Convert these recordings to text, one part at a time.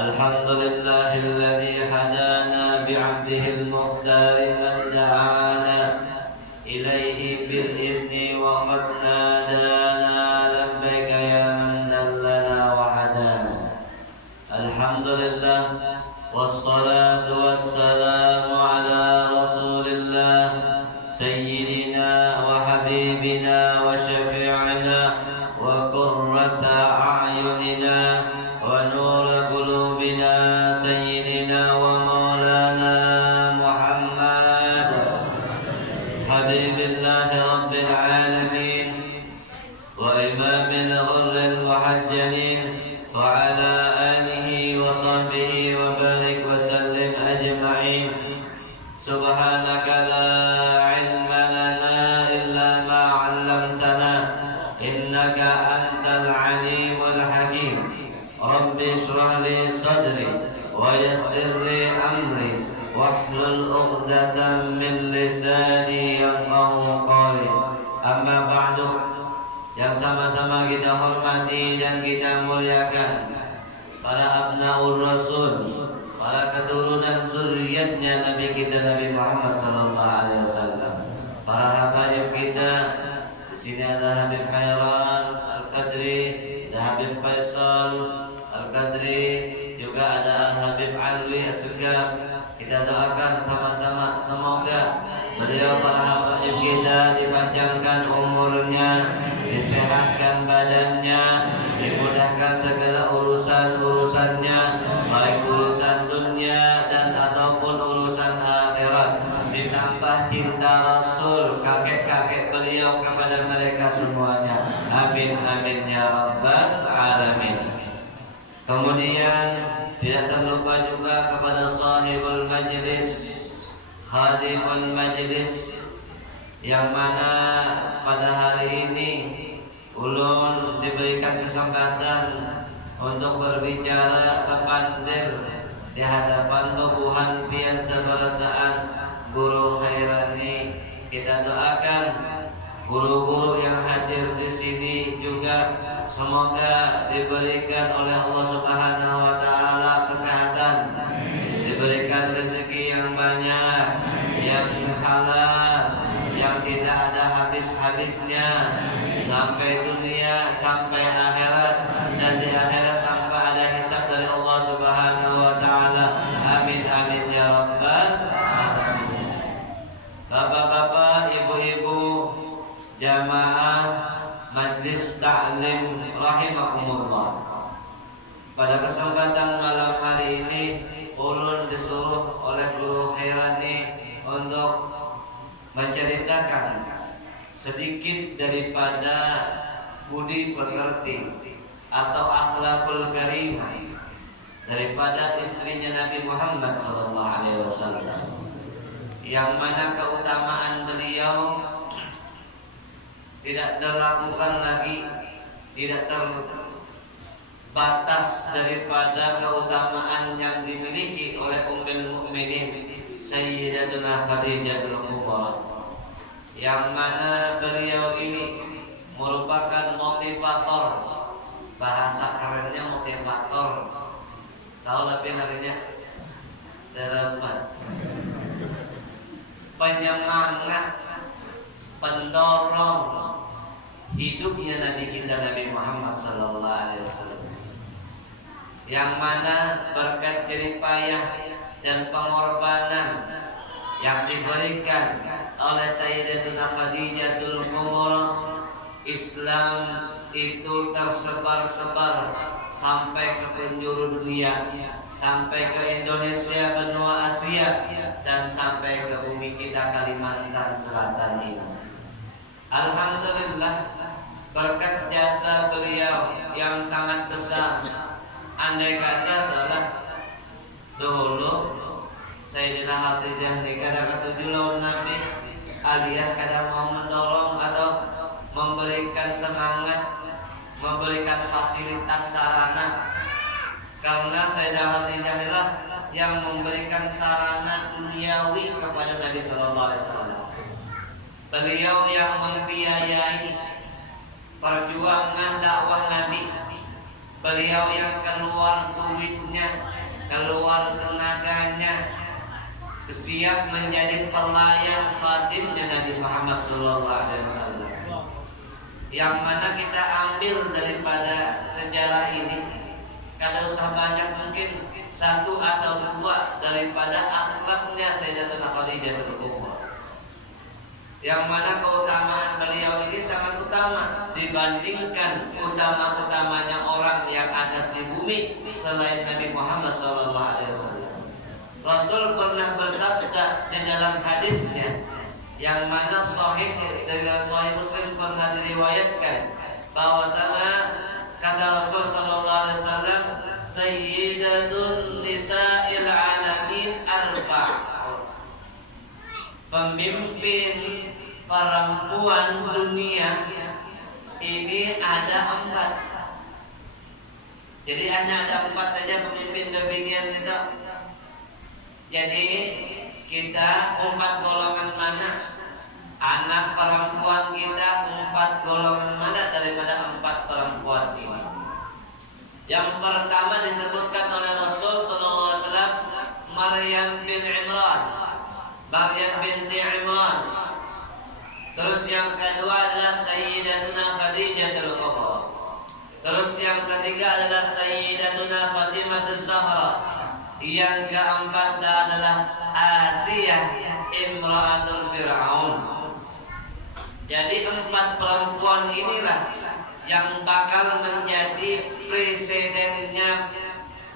الحمد لله الذي هدانا بعبده المختار من دعانا إليه بالإذن وقد نادانا لبيك يا من دلنا وهدانا. الحمد لله والصلاة والسلام على رسول الله سيدنا وحبيبنا وشفيعنا وقرة أعيننا ونور قلوبنا سيدنا ومولانا محمد حبيب الله رب العالمين وإمام الغر المحجلين وعلى آله وصحبه وبارك وسلم أجمعين. سبحانك لا علم لنا إلا ما علمتنا إنك أنت العليم الحكيم. رب اشرح لي صدري ويسر لي أمري واحلل عقدة من لساني يفقهوا قولي. Amma ba'du, yang sama-sama kita hormati dan kita muliakan para abnaur Rasul, para keturunan zuriatnya Nabi kita Nabi Muhammad SAW, para habaib kita. Di sini ada Habib Khairan Al-Qadri, ada Habib Faisal Al-Qadri, juga ada Habib Alwi As-Segaf. Kita doakan sama-sama semoga beliau para habaib kita dipanjangkan umurnya, disehatkan badannya, dimudahkan segala urusan-urusannya, baik urusan dunia dan ataupun urusan akhirat. Ditambah cinta Rasul, kakek-kakek beliau kepada mereka semuanya. Amin amin ya rabbal alamin. Kemudian tidak terlupa juga kepada sahibul majlis, khadimul majlis, yang mana pada hari ini ulun diberikan kesempatan untuk berbicara kepandir di hadapan nubuhan pian seberataan guru Khairani. Kita doakan guru-guru yang hadir di sini juga semoga diberikan oleh Allah Subhanahu wa taala kesehatan, diberikan rezeki yang banyak, yang halal, yang tidak ada habis-habisnya sampai dunia, sampai akhirat, dan di akhirat tanpa ada hisab dari Allah Subhanahu wa taala. Amin amin ya rabbal alamin. Bapak-bapak, ibu-ibu, jamaah majlis ta'lim rahimakumullah. Pada kesempatan malam hari ini ulun disuruh oleh Guru Khairani untuk menceritakan sedikit daripada budi pekerti atau akhlakul karimah daripada istrinya Nabi Muhammad SAW, yang mana keutamaan beliau tidak dilakukan lagi, tidak terbatas daripada keutamaan yang dimiliki oleh Ummul Mukminin Sayyidatuna Khadijatul Kubra, yang mana beliau ini merupakan motivator. Bahasa kerennya motivator. Tahu lebih harinya derapan, penyemangat, pendorong hidupnya Nabi kita Nabi Muhammad SAW, yang mana berkat jerih payah dan pengorbanan yang diberikan oleh Sayyidatuna Khadijatul Kubra, Islam itu tersebar-sebar sampai ke penjuru dunia, sampai ke Indonesia, benua Asia, dan sampai ke bumi kita Kalimantan Selatan ini. Alhamdulillah, berkat jasa beliau yang sangat besar. Andai kata adalah dulu Sayyidina Khadijah nikah ketujuh lawan Nabi, alias kadang mau mendorong atau memberikan semangat, memberikan fasilitas sarana, karena Sayyidah Khadijah adalah yang memberikan sarana duniawi kepada Nabi Sallallahu Alaihi Wasallam. Beliau yang membiayai perjuangan dakwah Nabi, beliau yang keluar duitnya, keluar tenaganya, siap menjadi pelayan khadimnya Nabi Muhammad SAW. Yang mana kita ambil daripada sejarah ini, kada usah banyak, mungkin satu atau dua daripada akhlaknya Sayyidatuna Khadijah Kubra, yang mana keutamaan beliau ini sangat utama dibandingkan utama-utamanya orang yang atas di bumi selain Nabi Muhammad SAW. Rasul pernah bersabda di dalam hadisnya, yang mana sahih dengan Sahih Muslim pernah diriwayatkan, bahwasanya kata Rasul sallallahu alaihi wasallam, sayyidatun nisa'il alamin arba', pemimpin perempuan dunia ini ada 4. Jadi hanya ada 4 saja pemimpin dunia itu. Jadi kita 4 golongan mana? Anak perempuan kita 4 golongan mana daripada 4 perempuan ini? Yang pertama disebutkan oleh Rasul SAW, Maryam bin Imran, Maryam binti Imran. Terus yang kedua adalah Sayyidatuna Khadijah Kubra. Terus yang ketiga adalah Sayyidatuna Fatimah Az-Zahra. Yang keempat adalah Asiyah Imra'atul Fir'aun. Jadi 4 perempuan inilah yang bakal menjadi presidennya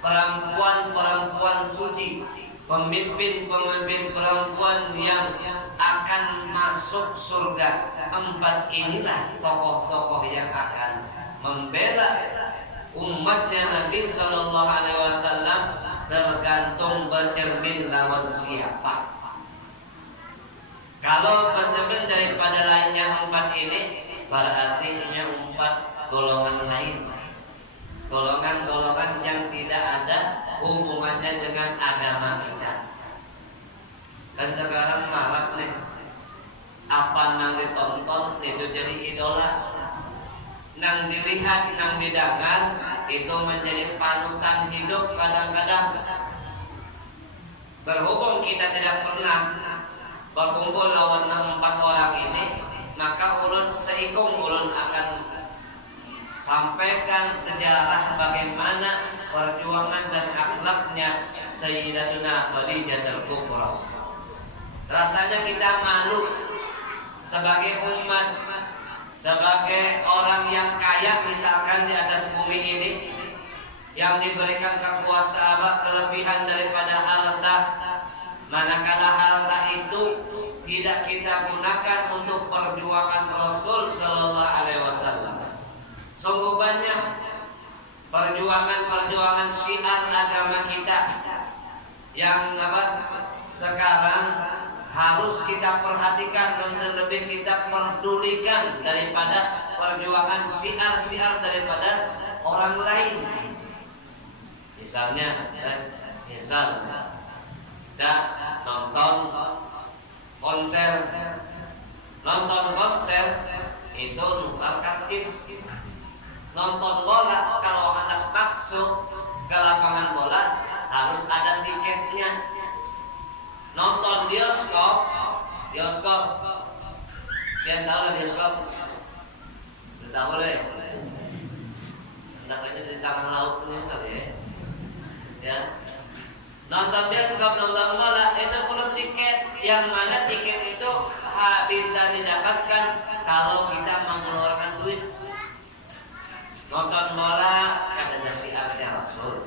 perempuan-perempuan suci, pemimpin-pemimpin perempuan yang akan masuk surga. 4 inilah tokoh-tokoh yang akan membela umatnya Nabi Sallallahu Alaihi Wasallam, tergantung bercermin lawan siapa. Kalau bercermin daripada lainnya 4 ini, berarti ini 4 golongan lain, golongan-golongan yang tidak ada hubungannya dengan agama kita. Dan sekarang marak nih, apa nang ditonton itu jadi idola, nang dilihat, nang didengar itu menjadi panutan hidup. Kadang-kadang berhubung kita tidak pernah berkumpul lawan 4 orang ini, maka ulun seikung ulun akan sampaikan sejarah bagaimana perjuangan dan akhlaknya Sayyidatuna Khadijah Kubra. Rasanya kita malu sebagai umat, sebagai orang yang kaya misalkan di atas bumi ini, yang diberikan kekuasaan kelebihan daripada harta, manakala harta itu tidak kita gunakan untuk perjuangan Rasul Sallallahu Alaihi Wasallam. Sungguh banyak perjuangan-perjuangan syiar agama kita yang sekarang harus kita perhatikan dan terlebih kita pedulikan daripada perjuangan syiar-syiar daripada orang lain. Misalnya, nonton konser itu nukar kartis. Nonton bola, kalau anak masuk ke lapangan bola harus ada tiketnya. Nonton bioskop, kalian tahu lah bioskop? Tahu deh. Entah aja di tangan laut punya kali ya. Nonton bioskop, nonton bola itu perlu tiket, yang mana tiket itu bisa didapatkan kalau kita mengeluarkan duit. Nonton bola kan ada syiarnya Rasul.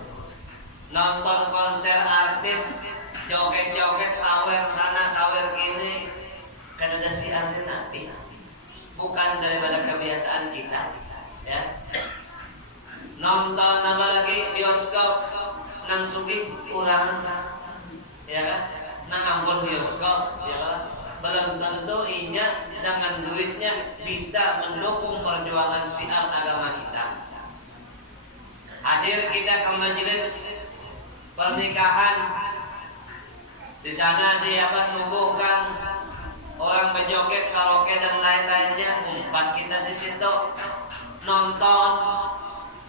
Nonton konser artis, joget-joget sawer sana sawer kini, kan ada syiarnya Nabi. Bukan daripada kebiasaan kita, ya. Nonton apa lagi bioskop nang sugih kurang, ya kan? Nang ampun bioskop, ya kan? Belum tentu inya dengan duitnya bisa mendukung perjuangan syiar agama kita. Hadir kita ke majelis pernikahan, di sana dia suguhkan orang berjoget, karaoke dan lain-lainnya. Umpat kita di situ nonton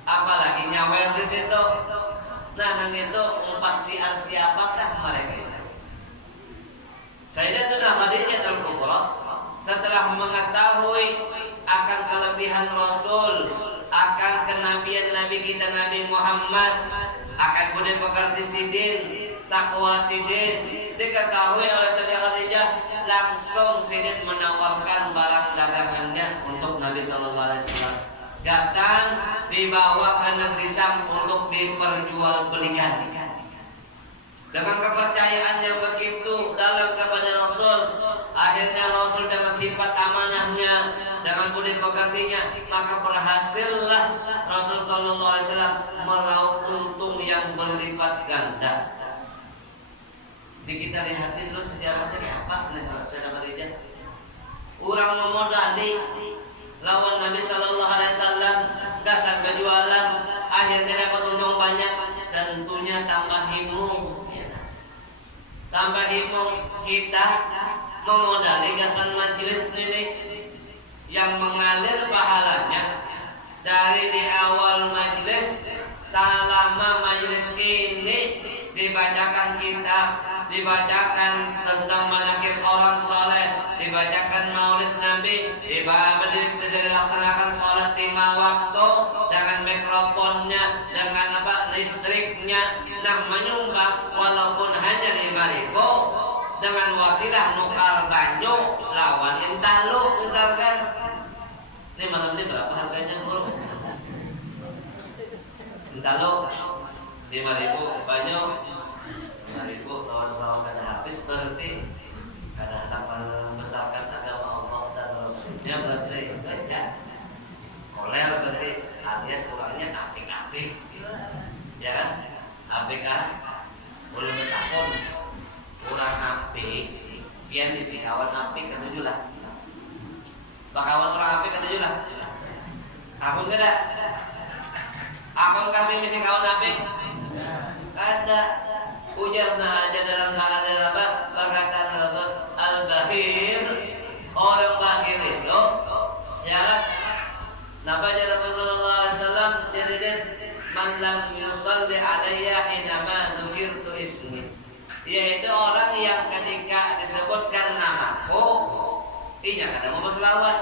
apalagi nyawer di situ. Nah, nang itu empat siapakah mereka itu? Sayyidatuna Khadijatul Kubra setelah mengetahui akan kelebihan Rasul, akan kenabian Nabi kita Nabi Muhammad, akan budi pekerti sidin, takwa sidin, diketahui oleh Sayyidah Khadijah, langsung sidin menawarkan barang dagangannya untuk Nabi Sallallahu Alaihi Wasallam. Gasan dibawa ke negeri Syam untuk diperjualbelikan. Dengan kepercayaan yang begitu dalam kepada Rasul, akhirnya Rasul dengan sifat amanahnya, dengan budi pekertinya, maka berhasillah Rasul Sallallahu Alaihi Wasallam meraup untung yang berlipat ganda. Di kita lihatin terus sejarahnya kayak apa nih Sayyidah Khadijah? Orang memodali lawan Nabi Sallallahu Alaihi Wasallam, dasar kejualan, akhirnya dapat untung banyak, tentunya tambah himung. Tambah himung kita memodali gasan majelis ini yang mengalir pahalanya dari di awal majelis selama majelis ini dibacakan kitab, dibacakan tentang manaqib orang saleh, dibacakan maulid Nabi, dilaksanakan sholat 5 waktu dengan mikrofonnya, dengan listriknya, dan menyumbang walaupun hanya 5.000 dengan wasilah nukar banyu lawan intalu misalkan. Ini malam ini berapa harganya guru? Intalu 5.000, banyu 5.000 lawan sawah kada habis, berarti kada hendak membesarkan agama Allah dan Rasulnya, berarti banyak koler, berarti alias kurangnya apik-apik ya kan? Apik boleh bertakun kurang apik pian di sini kawan apik ketujuh lah, bakawan orang apik ketujuh lah. Akun kada? Akun kami mesti kawan apik? Kada. Ujarna aja dalam salah apa perkataan Rasul, al-bakhil, orang bakhil itu ya nabanya Rasulullah SAW jadi man lam yusalli alayya hinama dzukirtu ismi, yaitu orang yang ketika disebutkan namaku iya kada mau selawat,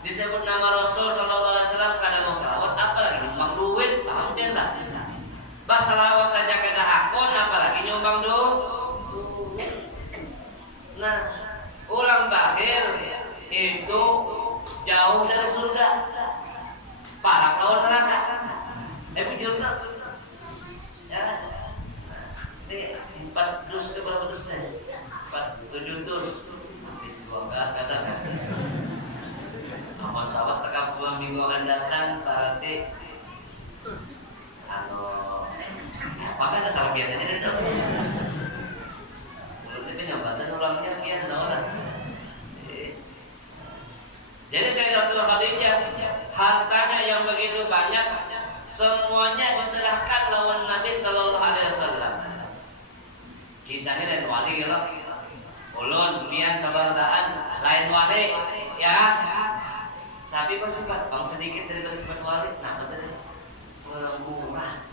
disebut nama Rasul sallallahu alaihi wasallam kada mau selawat, apalagi nyumbang duit, paham kan tak? Bas selawat aja kada hakun, apalagi nyumbang duit. Nah, orang bakhil itu jauh dari surga, parah lawan neraka. Bujur tak? Ya, ini 4 dus ke berapa dusnya? 7 dus. Nanti semoga kadang amal sawah tekap 2 minggu akan datang, berarti apakah ada salah biadanya ini dong? Menurut itu nyambatan orangnya kian orang. Jadi Sayyidatuna Khadijah hartanya yang begitu banyak, semuanya diserahkan lawan Nabi Sallallahu Alaihi Wasallam. Kita ini lain wali gitu, ulun pian sabarataan lain wali ya. Tapi kok sempat kamu sedikit daripada sifat wali, nah betul pemurah.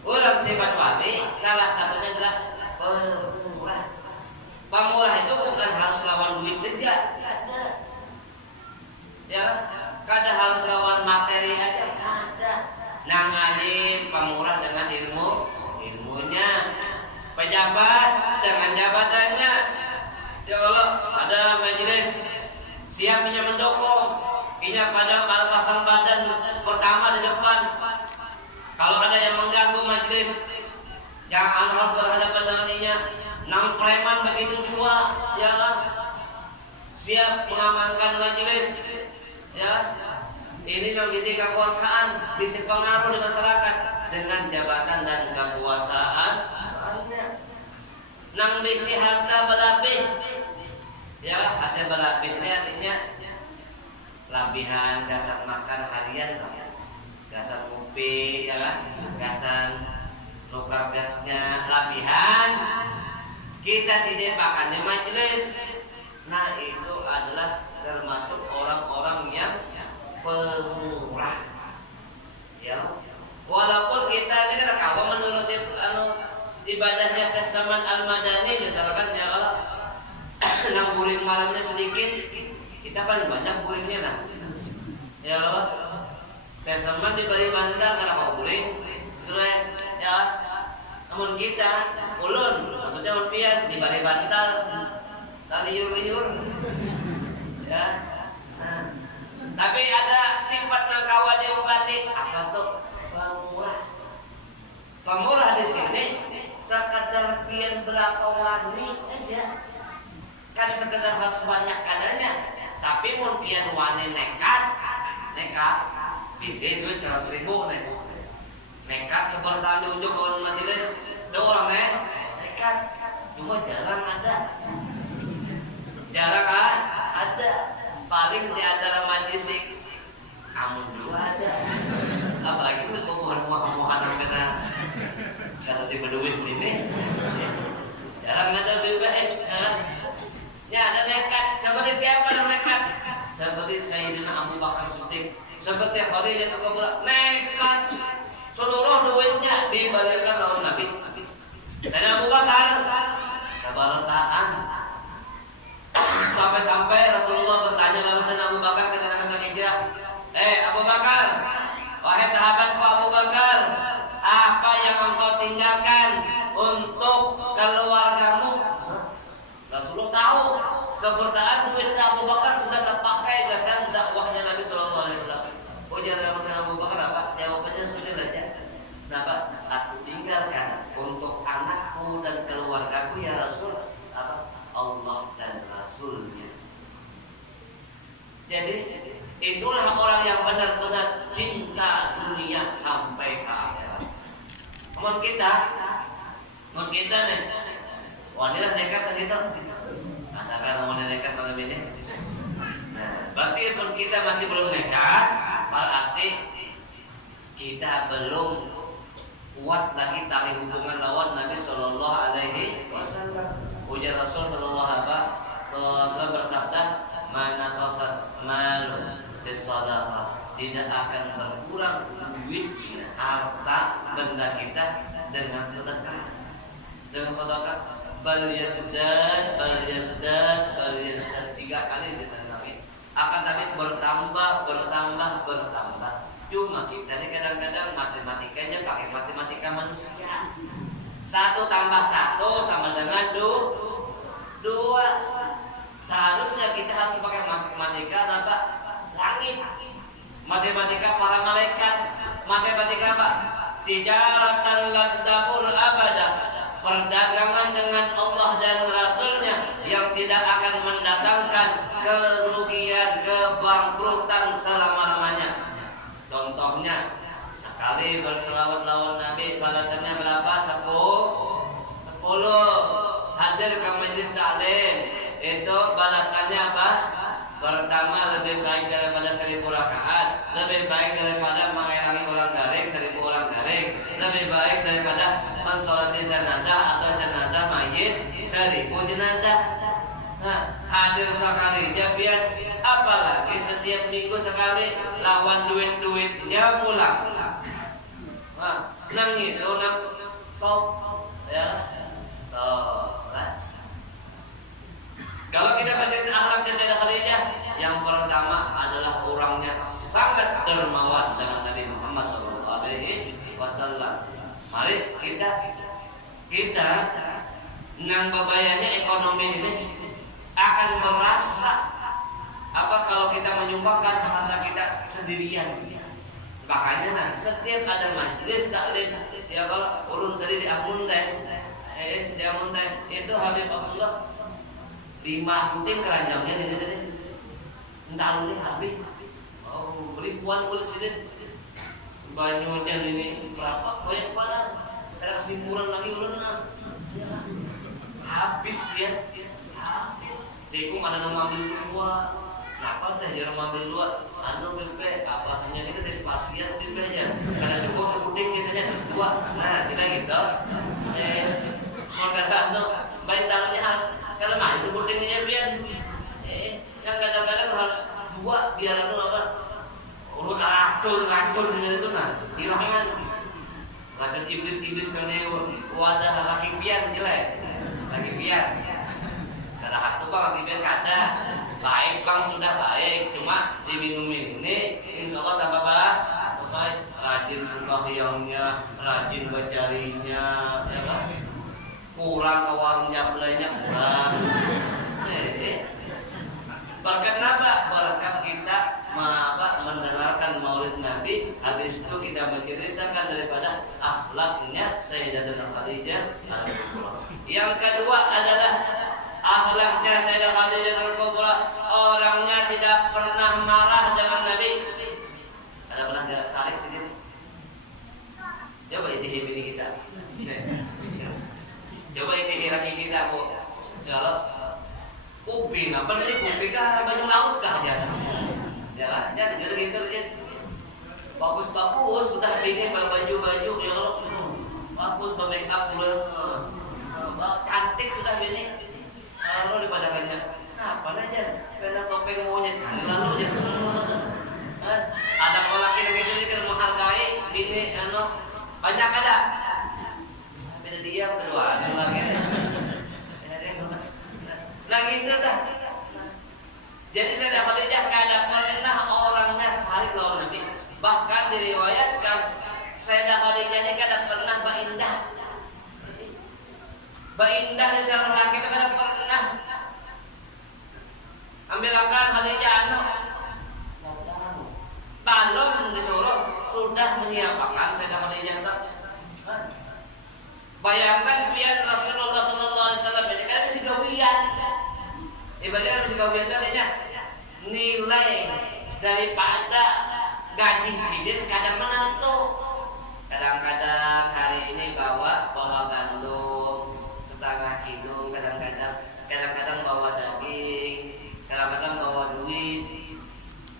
Ulang sifat wali salah satunya adalah pemurah. Pemurah itu bukan harus lawan duit saja, ada. Ya, kada harus lawan materi aja, ada. Nang alim pemurah dengan ilmunya, pejabat dengan jabatannya. Ya Allah, ada majelis siap punya mendukung, punya pada pasang badan pertama di depan. Kalau ada yang mengganggu majelis, jangan harus berhadapan dengannya. Nang preman begitu juga, ya siap mengamankan majelis. Ya, ini yang bisa kekuasaan, bisa pengaruh di masyarakat dengan jabatan dan kekuasaan. Nang bisi harta berlebih, ya harta berlebih ini artinya labihan dasar makan harian, dasar kopi, ya kan, dasar nukar gasnya labihan. Kita tidak makan di majelis. Nah itu adalah termasuk orang-orang yang pemurah. Ya, walaupun kita ini kan kawan menurut ibadahnya Saman Al-Madani misalkan ya kalau yang guring malamnya sedikit, kita paling banyak guringnya lah. Ya kalau Saman diberi bantal karena kau guring, terus ya, namun kita ulun, maksudnya ulpian diberi bantal, tali liur, ya. Nah, tapi ada sifat nangkawa diobati apa tuh? Pemurah. Pemurah di sini sekadar pian berapa wani aja. Kan sekedar harus banyak kadarnya. Tapi mun pian wani nekat, bisa duit 100.000 nih. Nekat seperti diunjuk ke majelis, ada orang nekat. Cuma jarang ada. Jarang ada. Paling di antara majelis kamu dulu ada. Apalagi itu muahan-muahan kena kalau di Beduin ini jarang ada BBM. Ya ada nekat. Seperti siapa yang nekat? Seperti Sayyidina Abu Bakar Siddiq, seperti Khadijah Kubra, nekat. Seluruh duitnya dibalikkan oleh Nabi. Sayyidina Abu Bakar sabarataan. Sampai-sampai Rasulullah bertanya lalu Sayyidina Abu Bakar ketika hijrah, Abu Bakar, wahai sahabatku Abu Bakar, apa yang engkau tinggalkan untuk keluargamu? Rasulullah tahu sebertaan duit Abu Bakar sudah terpakai gasan dakwahnya Nabi Sallallahu Alaihi Wasallam. Ujar Abu Bakar apa? Jawabannya sudah saja. Kenapa? Aku tinggalkan untuk anakku dan keluargaku ya Rasul apa? Allah dan Rasulnya. Jadi itulah orang yang benar-benar cinta dunia sampai ke akhirat. Mun kita nih, wanita nekat kan itu, katakan wanita nekat malam ini. Nah, berarti pun kita masih belum nekat, berarti kita belum kuat lagi tali hubungan lawan Nabi Sallallahu Alaihi Wasallam. Ujar Rasul Sallallahu Alaihi Wasallam bersabda, mana qasad malun bisadaqah, tidak akan berkurang duit harta benda kita dengan sedekah. Dengan sedekah bal yazdad 3 kali dengan Nabi. Akan tapi bertambah. Cuma kita ini kadang-kadang matematikanya pakai matematika manusia. 1 tambah 1 sama dengan 2. Seharusnya kita harus pakai matematika apa? Langit. Matematika para malaikat. Matematika apa? Tijaratan lan tabur abada. Perdagangan dengan Allah dan Rasulnya yang tidak akan mendatangkan kerugian, kebangkrutan selama-lamanya. Contohnya, sekali berselawat lawan Nabi balasannya berapa? 10. Hadir ke majlis taklim, itu balasannya apa? Pertama, lebih baik daripada 1000 rakaat, lebih baik daripada mengilangi ulang garing 1000 ulang garing, lebih baik daripada mensolati jenazah atau jenazah mayit 1000 jenazah. Nah, hadir sekali jabian, apalagi setiap minggu sekali lawan duitnya pulang. Nah, nang itu nang top ya, top. Kalau kita bercerita akhlaknya Sayyidah Khadijah, yang pertama adalah orangnya sangat dermawan dengan Nabi Muhammad SAW. Mari kita nang bebayanya ekonomi ini akan merasa apa kalau kita menyumbangkan harta kita sendirian. Makanya setiap ada majelis taklim, ya kalau ulun tadi di Amun teh, itu Habib Abdullah 5 puting keranjangnya ini entah ini habis. Oh, ribuan boleh sini. Banyunya ini berapa? Banyak banget. Ada kesimpulan lagi ulun habis dia. Habis. Seku mana nama ambil dua. Kenapa teh jarang ambil dua? Anu BP apa hanya ini dari pasien BP aja. Karena cukup sebuting biasanya terus 2. Nah, kita gitu. Mau kata anu, baik tangannya harus kalau main sebutingnya biar yang kadang-kadang harus 2 biar anu apa? urut racun itu nah hilangan racun iblis kan dia wadah laki pian jelek laki pian kada hatu bang laki pian kada baik bang sudah baik cuma diminum ini insya Allah tambah baik rajin sembahyangnya rajin bacarinya ya kan kurang ke warungnya belanja kurang berkat apa? Berkat kita mendengarkan maulid Nabi. Habis itu kita menceritakan daripada akhlaknya Sayyidatina Khadijah al-Kubra. Yang kedua adalah akhlaknya Sayyidatina Khadijah al-Kubra. Orangnya tidak pernah marah dengan Nabi. Ada pernah tidak saling sedikit? Coba itihi bini kita. Coba itihi laki kita bu. Kalau kuping apa nih kuping kah baju laut kah jangan ya lah jangan gitu bagus sudah bini baju ya bagus make up cantik sudah bini kalau daripada kanya apa aja karena topeng monyet kali lalu ya ada kalau laki gitu kita menghargai bini banyak ada beda diam kedua lagi nah gitu dah. Jadi Sayyidah Khadijah kada pernah orangnya sarik lawan Nabi. Bahkan diriwayatkan Sayyidah Khadijah ini kada pernah berindah. Berindah di seorang laki itu kada pernah. Ambilkan Khadijah belum disuruh sudah menyiapkan Sayyidah Khadijah tak. Bayangkan biar Rasulullah sallallahu alaihi wasallam ini kan mesti gawian. Ibaratnya mesti gawian artinya nilai daripada gaji hidin kadang menentu. Kadang-kadang hari ini bawa gandum setengah kilo, kadang-kadang bawa daging, kadang-kadang bawa duit.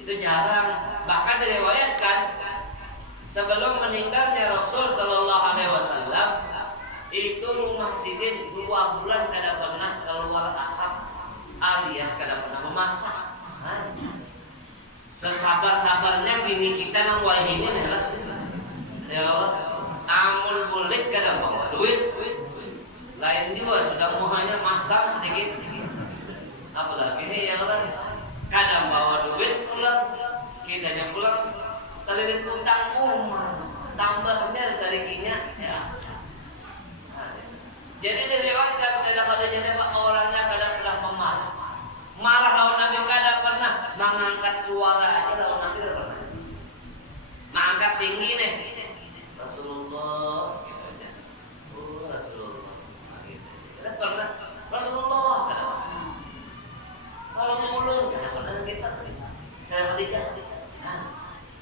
Itu jarang. Bahkan diriwayatkan sebelum meninggalnya Rasul sallallahu alaihi wasallam itu rumah Sidin 2 bulan kada pernah keluar asap alias kada pernah memasak. Sesabar-sabarnya bini kita nang wahinya adalah ya Allah amun boleh kada bawa duit lain juga sudah muhanya masak sedikit apalagi ya Allah kada bawa duit pulang kita yang pulang terlilit utang tambahnya sedikinya ya. Jadi diriwayatkan Sayyidah Khadijah orangnya kadang-kadang pemarah. Marah lawan Nabi kadang pernah mengangkat suara aja lawan Nabi tidak pernah. Mengangkat tinggi nih. Rasulullah gitu aja. Rasulullah gitu. Tidak pernah Rasulullah kadang. Kalau mulun kadang pernah kita. Sayyidah Khadijah.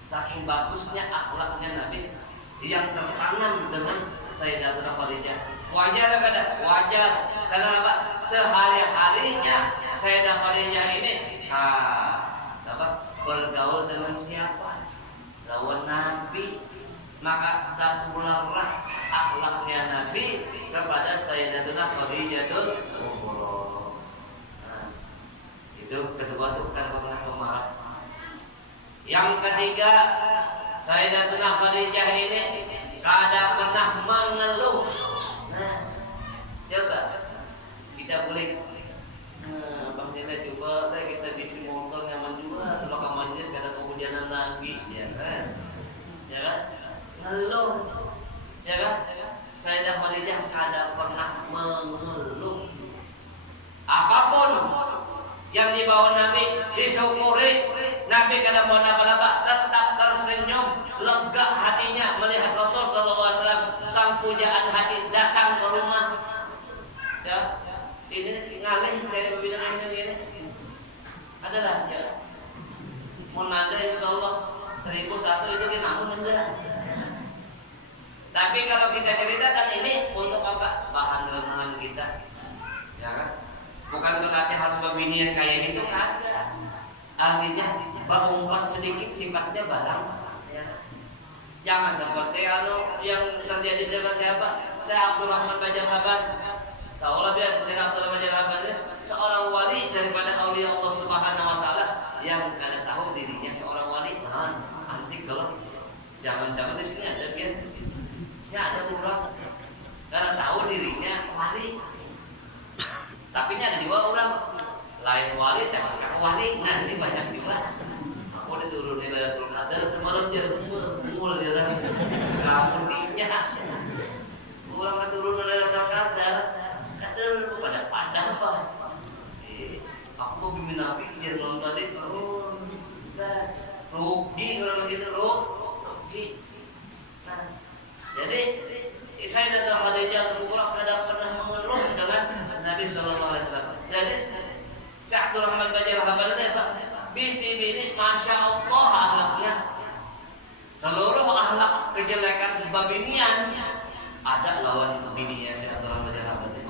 Saking bagusnya akhlaknya Nabi yang tertanam dengan Sayyidatina Khadijah. Wajar kada? Wajar. Karena apa? Sehari-harinya Sayyidah Khadijah ini bergaul dengan siapa? Lawan Nabi. Maka tertularlah akhlaknya Nabi kepada Sayyidatina Khadijatul Kubra. Itu kedua tuh kan pernah pemarah. Yang ketiga Sayyidatina Khadijah ini kada pernah mengeluh. Coba kita boleh Bang Jela coba kita bisi motor nyaman juga kalau ke majelis kada kehujanan lagi ya kan ngeluh ya kan Sayyidah Khadijah kada pernah mengeluh apapun yang dibawa Nabi disyukuri Nabi kada mau apa-apa tetap tersenyum lega hatinya melihat Rasul sallallahu alaihi wasallam sang pujaan hati datang ke rumah ya ini ngalih dari pembinaan ini adalah ya mau nada insyaallah 1001 itu kita namun enggak tapi kalau kita ceritakan ini untuk apa bahan renungan kita ya kan bukan berarti harus pembinian kayak gitu ada artinya mengumpat sedikit sifatnya barang ya. Jangan seperti yang terjadi dengan siapa saya Abdurrahman Bajarhaban. Tahulah biar saya Abdurrahman Bajarhaban seorang wali daripada aulia Allah Subhanahu wa taala yang kada tahu dirinya seorang wali gitu loh. Jangan-jangan di sini ada dia, ya ada orang karena tahu dirinya wali, tapi ini ada juga orang lain wali, tapi kakak wali. Nah ini banyak juga. Aku diturunin Lailatul Qadar semalam jermul ya orang, rambutnya. Orang keturunan Lailatul Qadar, kadar pada apa? Aku mau bimbing nabi dia nonton tadi, rugi orang begitu rugi. Nah, jadi saya datang Khadijah Kubra kadang pernah mengeluh dengan Nabi Sallallahu Alaihi Wasallam. Jadi Syekh Abdul Rahman Bajal Hamdani Pak, bisi masya Allah akhlaknya. Seluruh akhlak kejelekan babinian ada lawan bininya Syekh Abdul Rahman Bajal Hamdani.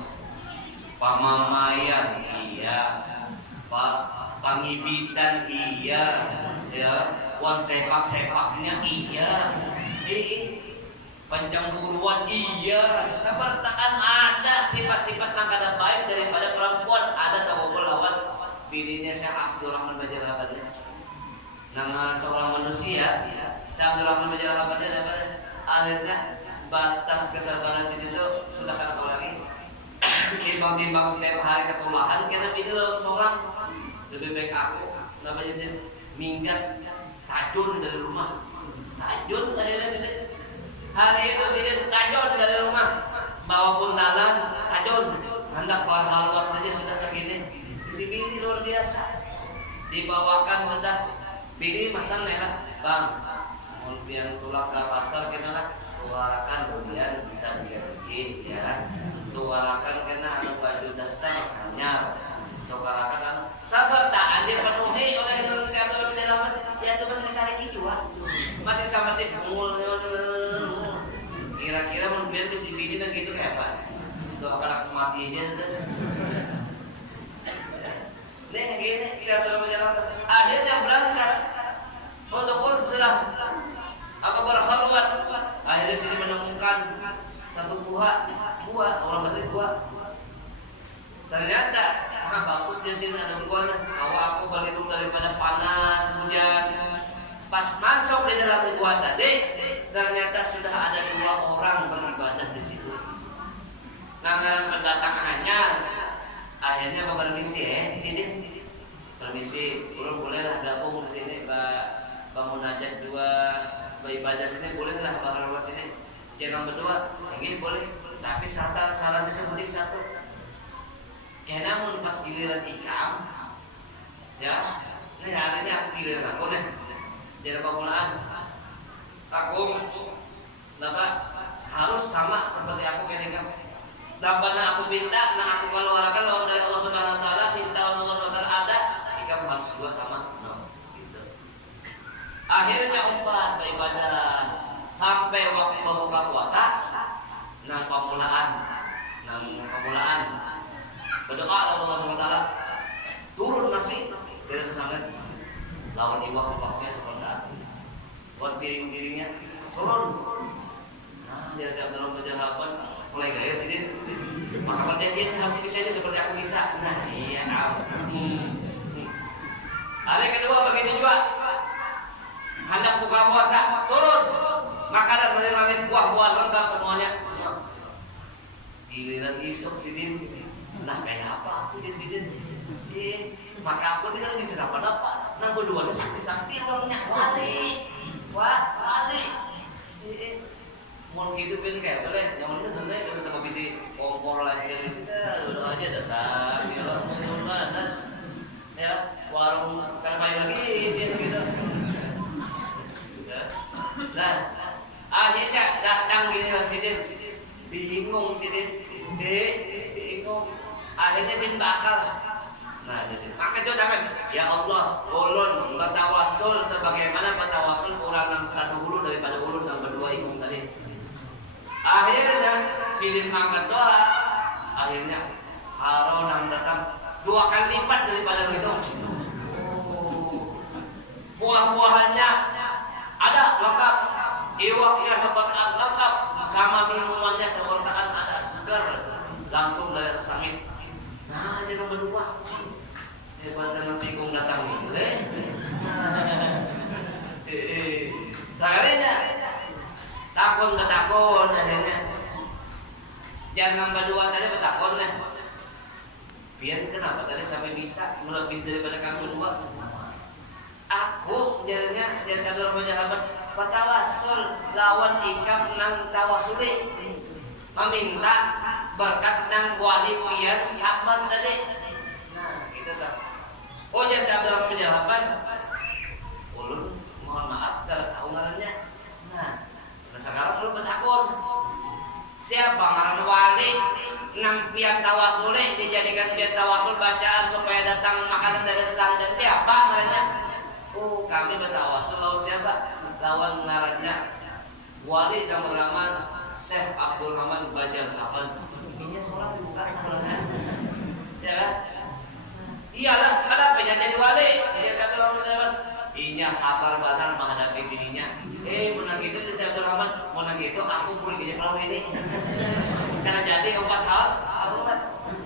Pamamayan iya, pangibitan iya, ya, wan sepak-sepaknya iya, pencemburuan iya, kebertaan ada, sifat-sifat yang kada baik daripada perempuan ada tahu lawan bininya Syekh Abdul Rahman Bajal Hamdani. Nama seorang manusia, Syekh Abdul Rahman Bajal Hamdani akhirnya batas kesabaran situ sudah kada tahu lagi. Timbang-timbang setiap hari ketulahan karena ini loh seorang lebih baik aku namanya sih minggat tajun dari rumah, tajun akhirnya hari itu sih tajun dari rumah bawa kundalan tajun hendak keluar halwat saja sudah begini si bini luar biasa dibawakan hendak bini masang merah bang kemudian tulang ke pasar kita lah keluarkan kemudian kita pergi ya kan tukarakan kena anu baju dasar hanya tukarakan anu sabar tak ada penuhi oleh Indonesia atau dalam ya itu masih disariki juga masih sama tipul kira-kira mungkin si bini begitu kayak apa untuk akalak semati aja nih gini siapa dalam jalan akhirnya berangkat untuk sudah apa berkhalwat akhirnya sini menemukan satu buah orang berarti buah ternyata bagus di sini ada buah awal aku balik daripada panas kemudian pas masuk di dalam buah tadi ternyata sudah ada 2 orang beribadah di situ nganggaran pendatangannya akhirnya permisi sini permisi ulun bolehlah gabung di sini bangun aja 2 beribadah sini bolehlah bakal lewat sini jangan berdua ini boleh tapi saran disebutin satu karena mun pas giliran ikam ya ini hari ini aku giliran aku nih jadi pemulaan aku kenapa harus sama seperti aku ketika dapatnya aku minta nah aku keluarkan lawan dari Allah Subhanahu Wa Taala minta Allah Subhanahu Wa Taala ada ikam harus dua sama gitu akhirnya umpat beribadah sampai waktu berbuka puasa nang pemulaan berdoa Allah SWT turun nasi dari kesangan lawan iwak-iwaknya seperti itu buat piring-piringnya turun nah dari dalam perjalanan mulai gaya sini maka perjanjian harus bisa ini seperti aku bisa nah iya ada kedua begitu juga hendak buka puasa turun makanan dari langit buah-buahan lengkap semuanya giliran isuk sidin nah kayak apa aku di sidin maka aku tidak bisa apa-apa nah berdua sakti-sakti orangnya wali mau gitu pun kayak boleh yang mana bener terus sama bisi kompor lagi dari situ udah aja datang ya ya warung kan main lagi dia gitu nah akhirnya datang gini lah sidin bingung sidin bingung akhirnya bin bakal nah jadi maka itu jangan ya Allah ulun bertawasul sebagaimana bertawasul kurang yang hulu daripada ulun yang berdua imam tadi akhirnya sidin angkat doa akhirnya haro nang datang 2 kali lipat daripada itu buah-buahannya ada lengkap iwaknya seperti lengkap sama minumannya seperti ada segar langsung dari atas langit nah jadi berdua hebatkan nasi kong datang Sakarenya takon akhirnya jangan berdua tadi bertakon lah. Biar kenapa tadi sampai bisa melebih daripada kamu dua? Aku jadinya jadi sadar menjalankan patawasul lawan ikam nang tawasuli meminta berkat nang wali pian saman tadi. Nah itu tak. Oh jadi sadar menjalankan. Ulun mohon maaf kalau tahu ngarannya. Nah sekarang lu bertakon. Siapa ngaran wali nang pian tawasuli dijadikan pian tawasul bacaan supaya datang makanan dari langit dan siapa ngarannya? Oh kami bertawasul lawan siapa? Lawan ngarannya wali yang bernama Syekh Abdul Rahman Bajal Haman. Ini seorang bukan ya kan? Iyalah ada pengen jadi wali. Dia satu orang inya sabar batal menghadapi dirinya. Menang itu di Syekh Abdul Rahman, menang itu aku boleh jadi kalau ini. Karena jadi 4 hal.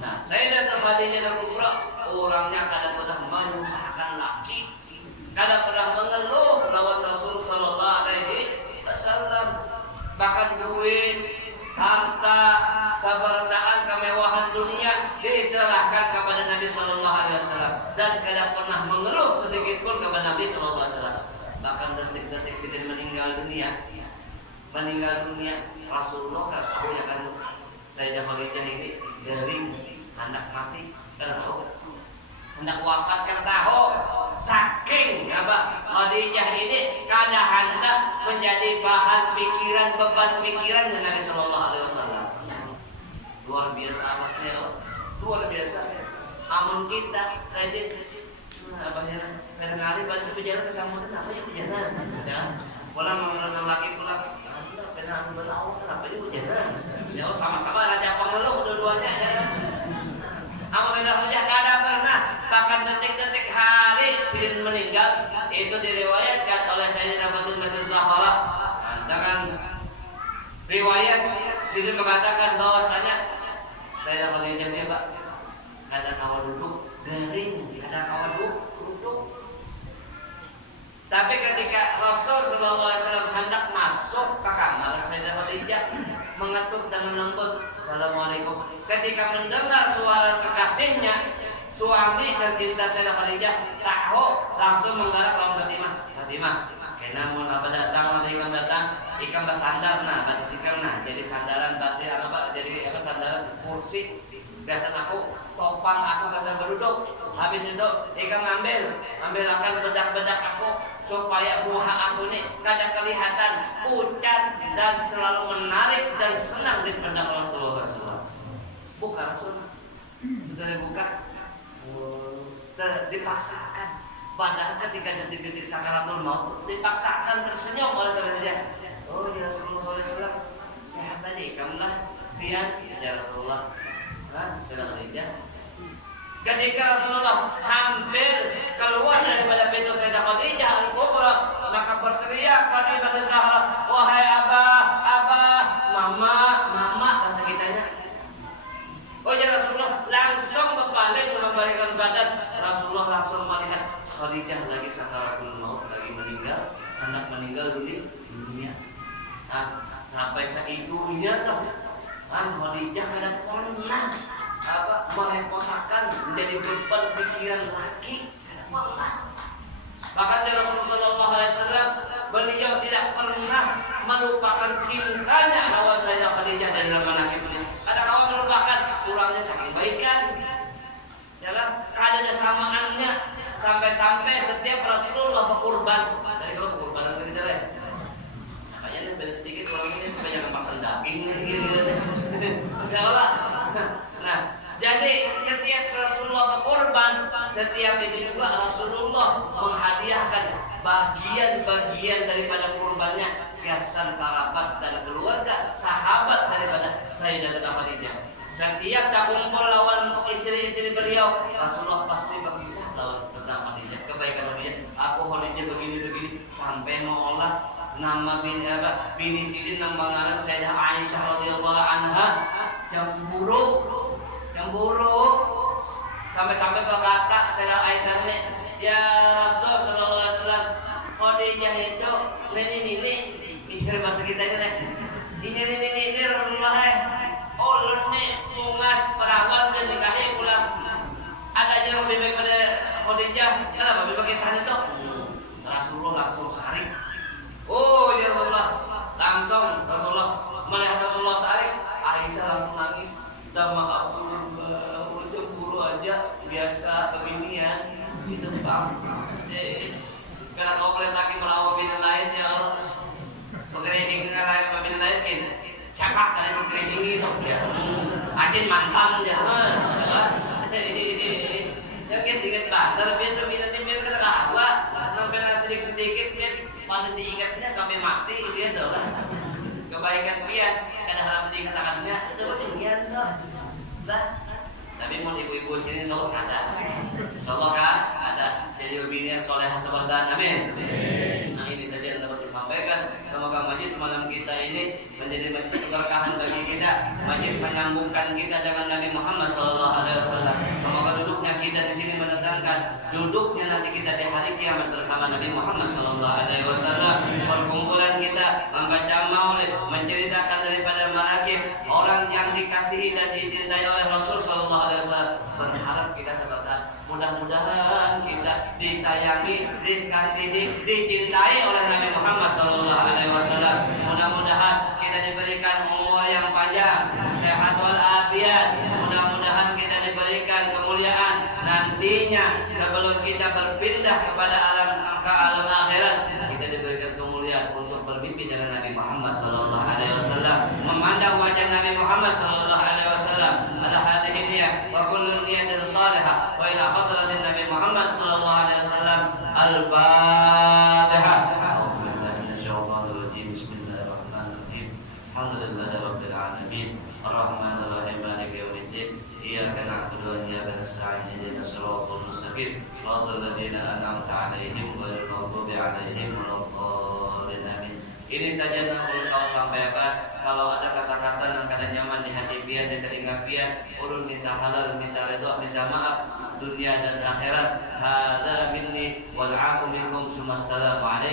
Nah, saya datang hadinya terkubra orangnya kadang pernah menyusahkan laki, kadang pernah mengeluh lawan Rasul Sallallahu Alaihi Wasallam, bahkan duit, harta, sabarataan, kemewahan dunia diserahkan kepada Nabi Sallallahu Alaihi Wasallam dan kadang pernah mengeluh sedikit pun kepada Nabi Sallallahu Alaihi Wasallam. Bahkan detik-detik Siti meninggal dunia Rasulullah kalau tahu ya kan Sayyidah Khadijah ini dari hendak mati karena tahu hendak wafat karena tahu saking apa Khadijah ini kada hendak menjadi bahan pikiran beban pikiran Nabi Sallallahu Alaihi Wasallam. Luar biasa amatnya, luar biasa. Amun kita rajin abahnya kadang-kadang pada sepejalan kesambutan apa ya pejalan ya pulang mengenal lagi pulang karena aku berlawan kenapa ini pejalan ya sama-sama raja pengeluh dua-duanya ya. Amun saja kadang pernah bahkan detik-detik hari Sirin meninggal itu diriwayatkan oleh Sayyidina Fatimah Az-Zahra dengan riwayat Sirin mengatakan bahwasanya Sayyidah Khadijah ini Pak ada kawan duduk garing, ada kawan duduk. Tapi ketika Rasul Sallallahu Alaihi Wasallam hendak masuk ke kamar Sayyidah Khadijah mengatur dengan lembut, Assalamualaikum. Ketika mendengar suara kekasihnya, suami tercinta Sayyidah Khadijah, tahu langsung menggarap lawan Fatimah. Kena mau apa datang, ikam datang, ikam bersandar nah, batisikam nah, jadi sandaran batin apa, jadi apa sandaran kursi. Biasa aku topang aku biasa berduduk. Habis itu ikam ambil akan bedak-bedak aku supaya buah aku ini kada kelihatan pucat dan selalu menarik dan senang dipandang oleh Rasulullah. Buka Rasul, setelah dibuka, dipaksakan. Padahal ketika detik-detik sakaratul maut dipaksakan tersenyum oleh saudara. Oh ya Rasulullah SAW, sehat aja kamu lah, biar ya Rasulullah. Sudah Khadijah. Ketika Rasulullah hampir keluar daripada pintu Sayyidah Khadijah Al-Kubra, maka berteriak Fatimah Az-Zahra, wahai abah, mama, kata kitanya. Oh ya Rasulullah langsung berpaling membalikan badan. Rasulullah langsung melihat Khadijah lagi sakaratul maut, lagi meninggal, hendak meninggal dunia. Nah, sampai seitunya toh Khadijah kadang pernah merepotkan menjadi beban pikiran laki, kadang pernah. Bahkan dari Rasulullah SAW beliau tidak pernah melupakan cintanya lawan Sayyidah Khadijah dari dalam manakibnya. Kadang kawan melupakan kurangnya saking baikan, ya kan? Kadangnya samaannya sampai-sampai setiap Rasulullah berkurban. Dari kalau berkurban kita deh. Makanya nih beda sedikit orang ini banyak makan daging gitu. Ya Allah. Nah, jadi setiap Rasulullah berkorban, setiap itu juga Rasulullah menghadiahkan bagian-bagian daripada kurbannya hiasan kerabat dan keluarga, sahabat daripada Sayyidatina Khadijah. Setiap terkumpul lawan istri-istri beliau, Rasulullah pasti berkisah lawan tentang Khadijah, kebaikan Khadijah. Aku Khadijah begini-begini sampai mengolah nama bini Sidin yang mengarang Sayyidah Aisyah radhiyallahu anha yang buruk sampai-sampai berkata Sayyidah Aisyah ini, ya Rasul sallallahu alaihi wasallam, Khadijah itu ini istri masa kita ini Rasulullah ulun nih ungas perawan dan nikahi pulang ada aja lebih baik pada Khadijah kenapa lebih pakai sahani itu Rasulullah langsung sarik oh ya Rasulullah langsung Rasulullah melihat Rasulullah sarik Aisyah langsung nangis minta maaf udah cemburu aja biasa beginian itu bang karena kau boleh lagi merawat bini lain ya Allah mengerehing lain bini lain siapa kalian mengerehing itu ya ajin mantan ya yang ingat bandar biar kena kalah sampai sedikit pada diingatnya sampai mati dia adalah kebaikan pian kada harap dikatakannya itu beginian tuh dah tapi mau ibu-ibu sini insyaallah ada insyaallah kan ada jadi binian solehah seperti amin nah ini saja yang dapat disampaikan semoga majlis malam kita ini menjadi majlis keberkahan bagi kita majlis menyambungkan kita dengan Nabi Muhammad SAW semoga duduknya kita di sini mendatangkan duduknya nanti kita di hari kiamat bersama Nabi Muhammad SAW perkumpulan kita membaca maulid menceritakan daripada manaqib orang yang dikasihi dan dicintai oleh Rasul SAW berharap kita seperti mudah-mudahan kita disayangi, dikasihi, dicintai oleh Nabi Muhammad SAW. Mudah-mudahan kita diberikan umur yang panjang, sehat walafiat. Mudah-mudahan kita diberikan kemuliaan nantinya sebelum kita berpindah kepada alam akhirat. Kita diberikan kemuliaan untuk bermimpi dengan Nabi Muhammad SAW, memandang wajah Nabi Muhammad SAW. Ala hadhihi niyyah wa kullu niyyatin salihah wa ila hadratin Nabi Muhammad SAW. Al-Fatihah. A'udzubillahi minasyaitonir rajim. Bismillahirrahmanirrahim. Alhamdulillahi rabbil alamin. Arrahmanir rahim. Maliki yaumiddin. Iyyaka na'budu wa iyyaka nasta'in. Ihdinas siratal mustaqim. Shiratal ladzina an'amta 'alaihim ghairil maghdubi 'alaihim waladdallin. Amin. Ini saja yang perlu kau sampaikan. Kalau ada kata-kata yang kada nyaman di hati pian, di telinga pian, ulun minta halal, minta ridha, minta maaf dunia dan akhirat. Hadza minni wal 'afu minkum. Assalamualaikum.